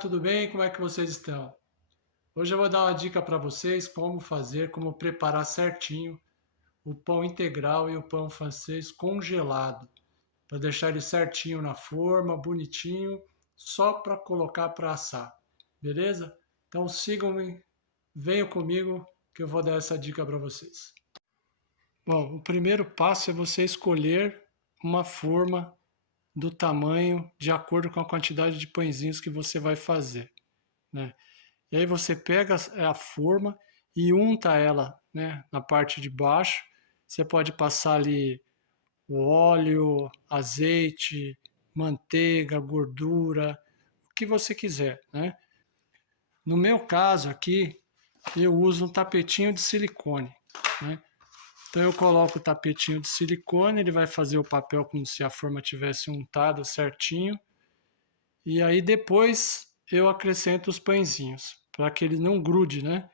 tudo bem? Como é que vocês estão? Hoje eu vou dar uma dica para vocês como preparar certinho o pão integral e o pão francês congelado, para deixar ele certinho na forma, bonitinho, só para colocar para assar. Beleza? Então sigam-me, venham comigo que eu vou dar essa dica para vocês. Bom, o primeiro passo é você escolher uma forma do tamanho de acordo com a quantidade de pãezinhos que você vai fazer, né? E aí você pega a forma e unta ela, né, na parte de baixo. Você pode passar ali o óleo, azeite, manteiga, gordura, o que você quiser, né? No meu caso aqui, eu uso um tapetinho de silicone, né? Então eu coloco o tapetinho de silicone, ele vai fazer o papel como se a forma tivesse untada certinho. E aí depois eu acrescento os pãezinhos, para que ele não grude, né?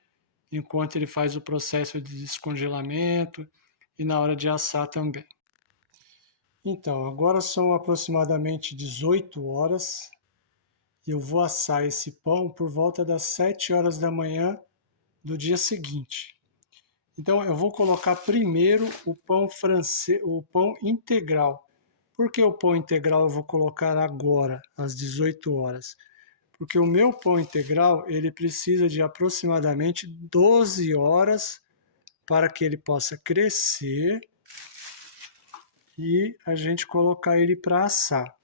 Enquanto ele faz o processo de descongelamento e na hora de assar também. Então, agora são aproximadamente 18 horas e eu vou assar esse pão por volta das 7 horas da manhã do dia seguinte. Então, eu vou colocar primeiro o pão francês, o pão integral. Por que o pão integral eu vou colocar agora, às 18 horas? Porque o meu pão integral, ele precisa de aproximadamente 12 horas para que ele possa crescer e a gente colocar ele para assar.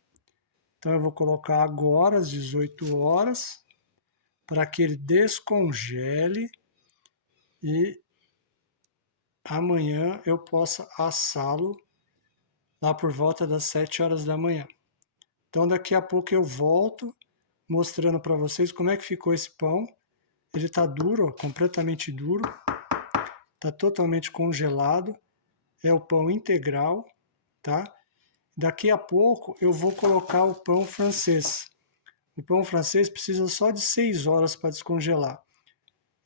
Então eu vou colocar agora às 18 horas para que ele descongele e amanhã eu possa assá-lo lá por volta das 7 horas da manhã. Então daqui a pouco eu volto mostrando para vocês como é que ficou esse pão. Ele está duro, completamente duro, está totalmente congelado. É o pão integral, tá? Daqui a pouco eu vou colocar o pão francês. O pão francês precisa só de 6 horas para descongelar.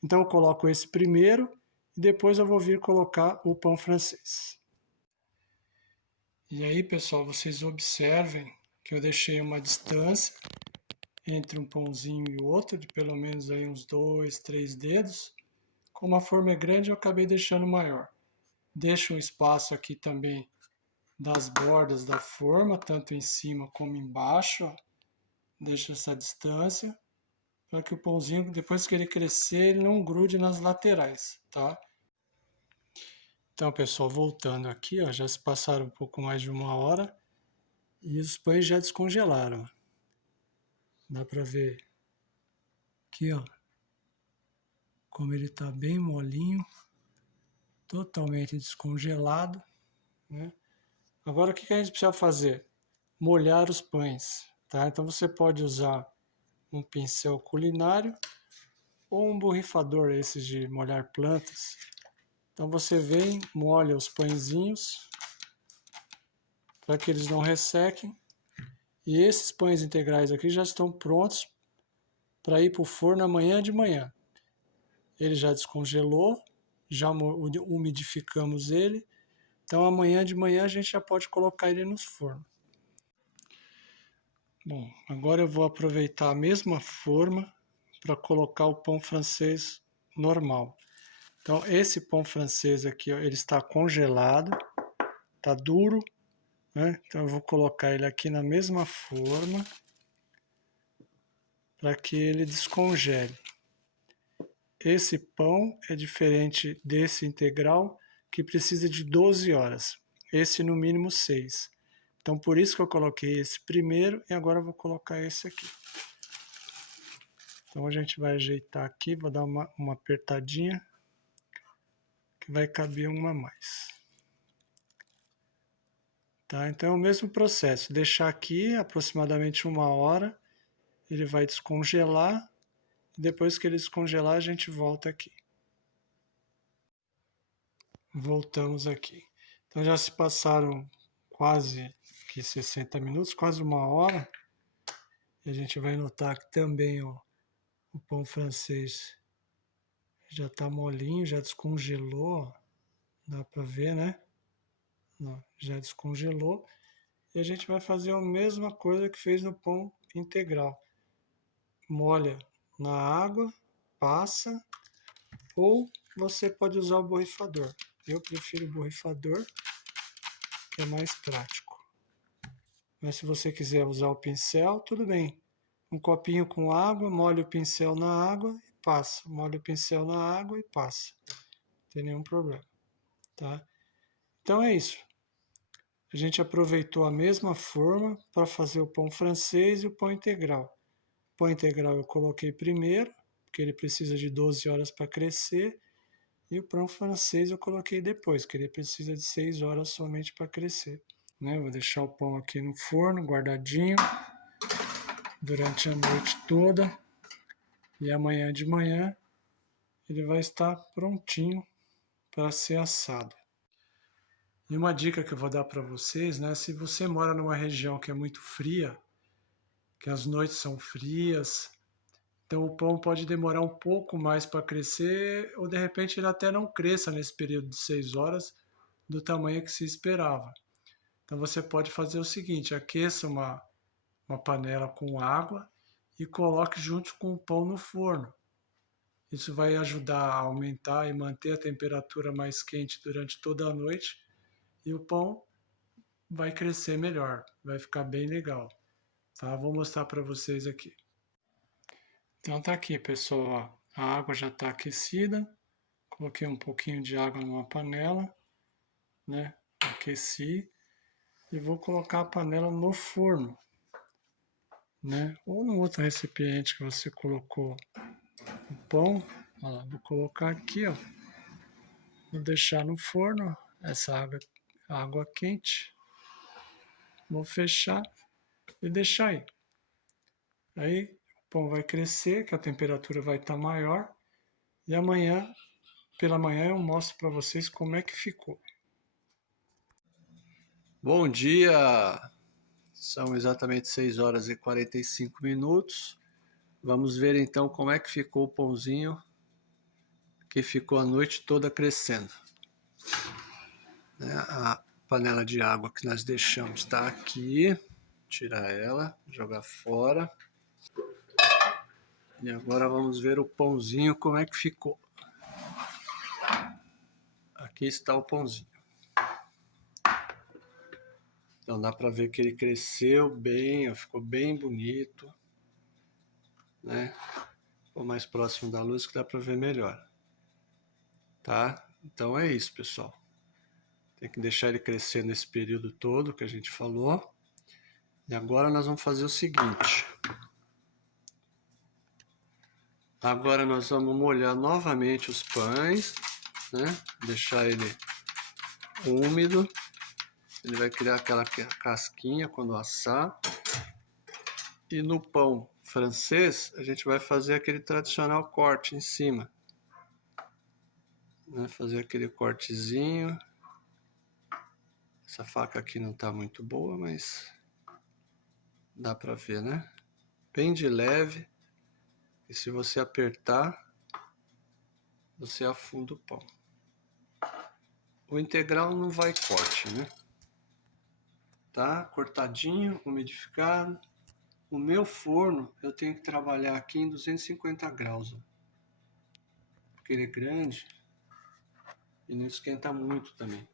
Então eu coloco esse primeiro e depois eu vou vir colocar o pão francês. E aí, pessoal, vocês observem que eu deixei uma distância entre um pãozinho e o outro, de pelo menos aí uns 2, 3 dedos. Como a forma é grande, eu acabei deixando maior. Deixo um espaço aqui também das bordas da forma, tanto em cima como embaixo, ó. Deixa essa distância para que o pãozinho, depois que ele crescer, ele não grude nas laterais, tá? Então, pessoal, voltando aqui, ó, já se passaram um pouco mais de 1 hora e os pães já descongelaram. Dá para ver aqui, ó, como ele está bem molinho, totalmente descongelado, né? Agora, o que a gente precisa fazer? Molhar os pães, tá? Então, você pode usar um pincel culinário ou um borrifador, esses de molhar plantas. Então você vem, molha os pãezinhos para que eles não ressequem. E esses pães integrais aqui já estão prontos para ir para o forno amanhã de manhã. Ele já descongelou, já umidificamos ele. Então amanhã de manhã a gente já pode colocar ele nos fornos. Bom, agora eu vou aproveitar a mesma forma para colocar o pão francês normal. Então esse pão francês aqui, ó, ele está congelado, está duro, né? Então eu vou colocar ele aqui na mesma forma para que ele descongele. Esse pão é diferente desse integral que precisa de 12 horas. Esse no mínimo 6. Então por isso que eu coloquei esse primeiro e agora eu vou colocar esse aqui. Então a gente vai ajeitar aqui, vou dar uma apertadinha que vai caber uma a mais. Tá? Então é o mesmo processo, deixar aqui aproximadamente 1 hora, ele vai descongelar, depois que ele descongelar a gente volta aqui. Voltamos aqui. Então já se passaram quase que 60 minutos, quase 1 hora, e a gente vai notar que também ó, o pão francês já está molinho, já descongelou, ó. Dá para ver, né? Já descongelou. E a gente vai fazer a mesma coisa que fez no pão integral. molha na água, passa, ou você pode usar o borrifador. Eu prefiro o borrifador, que é mais prático. Mas se você quiser usar o pincel, tudo bem. Um copinho com água, molha o pincel na água e passa. Molha o pincel na água e passa. Não tem nenhum problema, tá? Então é isso. A gente aproveitou a mesma forma para fazer o pão francês e o pão integral. O pão integral eu coloquei primeiro, porque ele precisa de 12 horas para crescer. E o pão francês eu coloquei depois, que ele precisa de 6 horas somente para crescer. Né? Vou deixar o pão aqui no forno, guardadinho, durante a noite toda. E amanhã de manhã ele vai estar prontinho para ser assado. E uma dica que eu vou dar para vocês, né? Se você mora numa região que é muito fria, que as noites são frias, então o pão pode demorar um pouco mais para crescer, ou de repente ele até não cresça nesse período de 6 horas do tamanho que se esperava. Então você pode fazer o seguinte, aqueça uma panela com água e coloque junto com o pão no forno. Isso vai ajudar a aumentar e manter a temperatura mais quente durante toda a noite e o pão vai crescer melhor, vai ficar bem legal. Tá? Vou mostrar para vocês aqui. Então tá aqui, pessoal, a água já está aquecida. Coloquei um pouquinho de água numa panela, né? Aqueci e vou colocar a panela no forno, né? Ou no outro recipiente que você colocou o pão. Olha lá, vou colocar aqui, ó. Vou deixar no forno essa água quente. Vou fechar e deixar aí. Aí o pão vai crescer, que a temperatura vai estar maior. E amanhã, pela manhã, eu mostro para vocês como é que ficou. Bom dia! São exatamente 6 horas e 45 minutos. Vamos ver então como é que ficou o pãozinho que ficou a noite toda crescendo. A panela de água que nós deixamos está aqui. Tirar ela, jogar fora. E agora vamos ver o pãozinho como é que ficou. Aqui está o pãozinho. Então dá para ver que ele cresceu bem, ficou bem bonito, né? Ficou mais próximo da luz que dá para ver melhor. Tá? Então é isso, pessoal. Tem que deixar ele crescer nesse período todo que a gente falou. E agora nós vamos fazer o seguinte. Agora nós vamos molhar novamente os pães, né? Deixar ele úmido. Ele vai criar aquela casquinha quando assar. E no pão francês, a gente vai fazer aquele tradicional corte em cima. Né? Fazer aquele cortezinho. Essa faca aqui não está muito boa, mas dá para ver, né? Bem de leve. E se você apertar, você afunda o pão. O integral não vai corte, né? Tá? Cortadinho, umidificado. O meu forno, eu tenho que trabalhar aqui em 250 graus. Ó. Porque ele é grande e não esquenta muito também.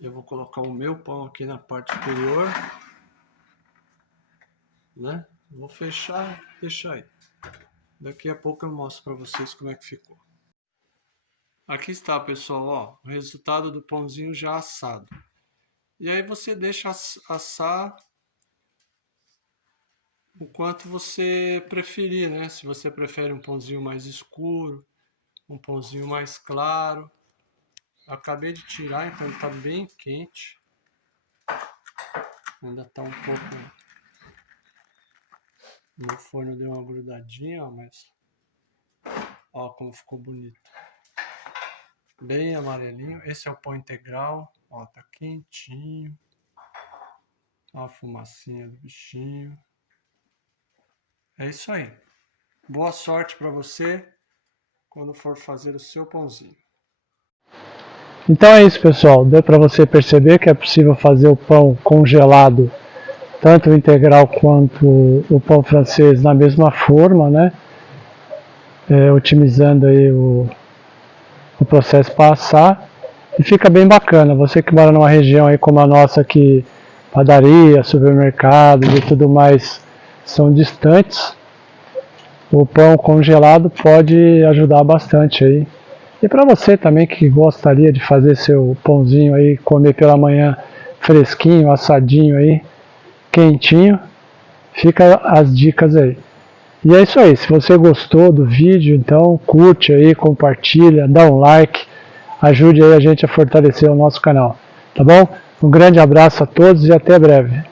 Eu vou colocar o meu pão aqui na parte superior. Né? Vou fechar e deixar aí. Daqui a pouco eu mostro para vocês como é que ficou. Aqui está, pessoal, ó, o resultado do pãozinho já assado. E aí você deixa assar o quanto você preferir, né? Se você prefere um pãozinho mais escuro, um pãozinho mais claro. Eu acabei de tirar, então ele está bem quente. Ainda está um pouco... No forno deu uma grudadinha, ó, mas... Ó como ficou bonito. Bem amarelinho. Esse é o pão integral. Ó, tá quentinho. Ó a fumacinha do bichinho. É isso aí. Boa sorte para você quando for fazer o seu pãozinho. Então é isso, pessoal. Deu para você perceber que é possível fazer o pão congelado tanto o integral quanto o pão francês na mesma forma, né? Otimizando aí o processo para assar, e fica bem bacana. Você que mora numa região aí como a nossa, que padaria, supermercado e tudo mais são distantes, o pão congelado pode ajudar bastante aí. E para você também que gostaria de fazer seu pãozinho aí, comer pela manhã fresquinho, assadinho aí, quentinho, fica as dicas aí. E é isso aí, se você gostou do vídeo, então curte aí, compartilha, dá um like, ajude aí a gente a fortalecer o nosso canal, tá bom? Um grande abraço a todos e até breve.